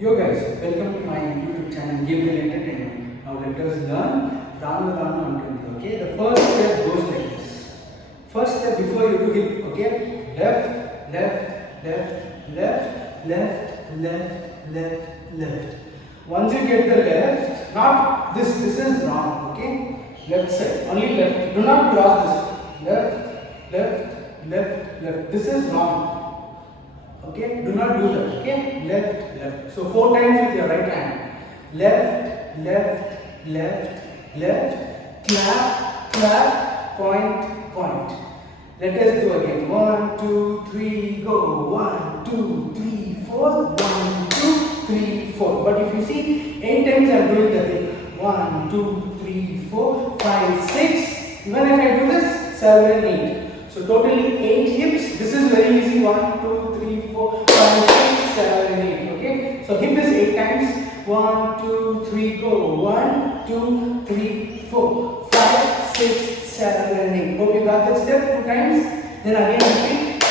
Yo guys, welcome to my YouTube channel Gabriel Entertainment. Now let us learn Ranu Ranu Antundi. Okay, the first step goes like this. First step before you do hip. Okay, left, left, left, left, left, left, left, left. Once you get the left, not this. This is wrong. Okay, left side, only left. Do not cross this. Left, left, left, left. This is wrong. Okay, do not do that. Okay, left, left. So 4 times with your right hand. Left, left, left, left. Clap, clap, point, point. Let us do again. 1, 2, 3, go. 1, 2, 3, 4. 1, 2, 3, 4. But if you see, 8 times I am doing the thing. 1, 2, 3, 4, 5, 6. Even if I do this, 7, 8. So totally 8 hips. This is very easy. 1, 2, 3, 4, 5, 6, 7, 8. Okay. So hip is 8 times. 1, 2, 3, go. 1, 2, 3, 4, 5, 6, 7, 8. Hope you got that step 2 times. Then again repeat.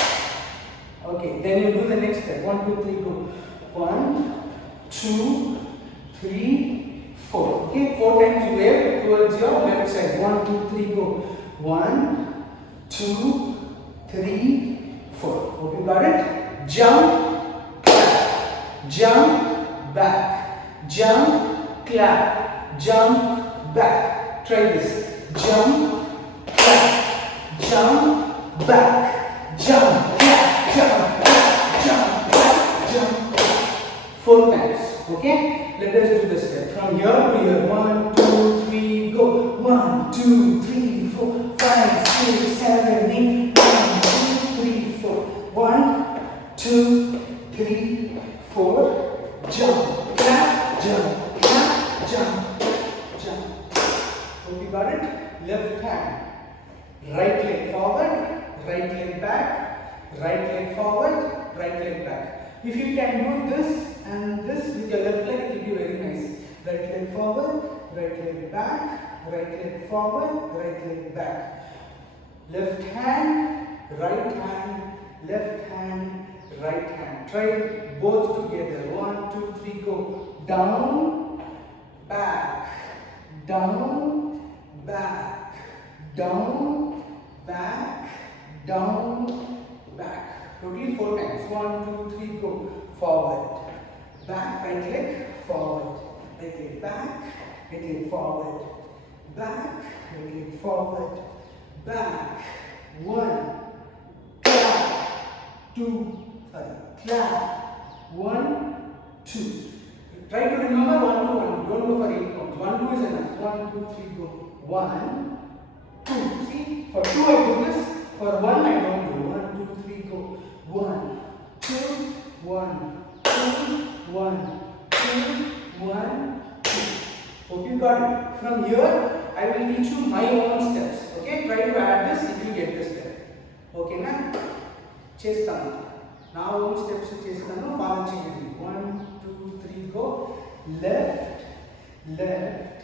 Okay. Then you do the next step. 1, 2, 3, go. 1, 2, 3, 4. Okay. 4 times you wave towards your left side. 1, 2, 3, go. 1, 2, 3, 4. Hope you got it. Jump, clap, jump, back, jump, clap, jump, back. Try this. Jump, clap, jump, back, jump, clap, jump, clap, jump, clap, jump, clap. 4 times. Okay? Let us do the step. From here to here. 1, 2, 3, go. 1, 2, 3, 4, 5, 6, 7, 8. 1, 2, 3, 4. 1, 2, 3, 4. Jump, clap, jump, clap, jump, jump. Hope you got it. Left hand. Right leg forward, right leg back, right leg forward, right leg back. If you can do this and this with your left leg, it will be very nice. Right leg forward, right leg back, right leg forward, right leg back. Left hand, right hand, left hand, right hand. Try both together. 1, 2, 3, go. Down, back, down, back, down, back, down, back. Totally 4 times. 1, 2, 3, go. Forward, back, right leg, forward, right leg back, right leg forward, back, right leg forward, back. 1, clap, 2, clap, 1, 2. Try to remember 1, 2, 1. Don't go for 8 counts. 1, 2 is enough. 1, 2, 3, go. 1, 2. See, for 2 I do this. For 1 I don't do. 1, 2, 3, go. 1, 2, 1, 2, 1, 2, 1, 2. Hope you got it. From here, I will teach you my own steps. Okay, try to add this if you get this step. Okay, na? Chestanu. Now, own steps chestanu. Follow cheyandi. 1, 2, 3, go. Left, left,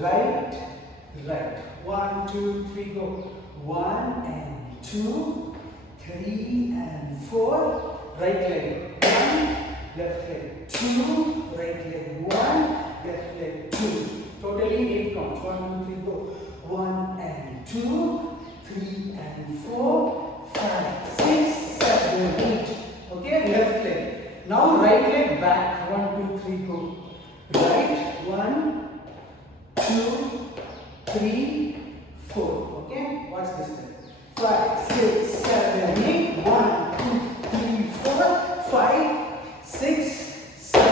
right, right. 1, 2, 3, go. 1 and 2, 3 and 4. Right leg 1, left leg 2, right leg 1, left leg 2. Totally 8 counts. 1, 2, 3, go. 1 and 2, 3 and 4, 5, 6, 7, 8. Okay, left leg. Now right leg back. 1, 2, 3, go. Right 1, 2, 3, 4. Okay, watch this step. 5, 6, 7, 8. 1, 2, 3, 4, 5, 6, 7,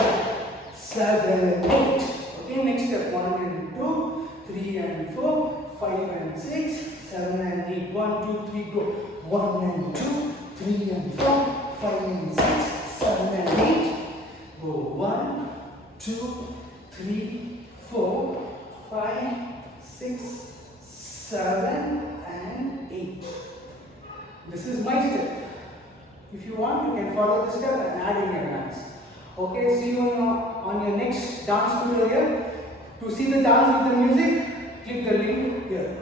7, 8. Okay, next step. 1 and 2, 3 and 4, 5 and 6, 7 and 8. 1, 2, 3, go. 1 and 2, 3 and 4, 5 and 6, 7 and 8. Go 1, 2, 3, 4, 5, 6, 7 and 8. This is my step. If you want, you can follow the step and add in your dance. Okay, see you on your next dance tutorial. To see the dance with the music, click the link here.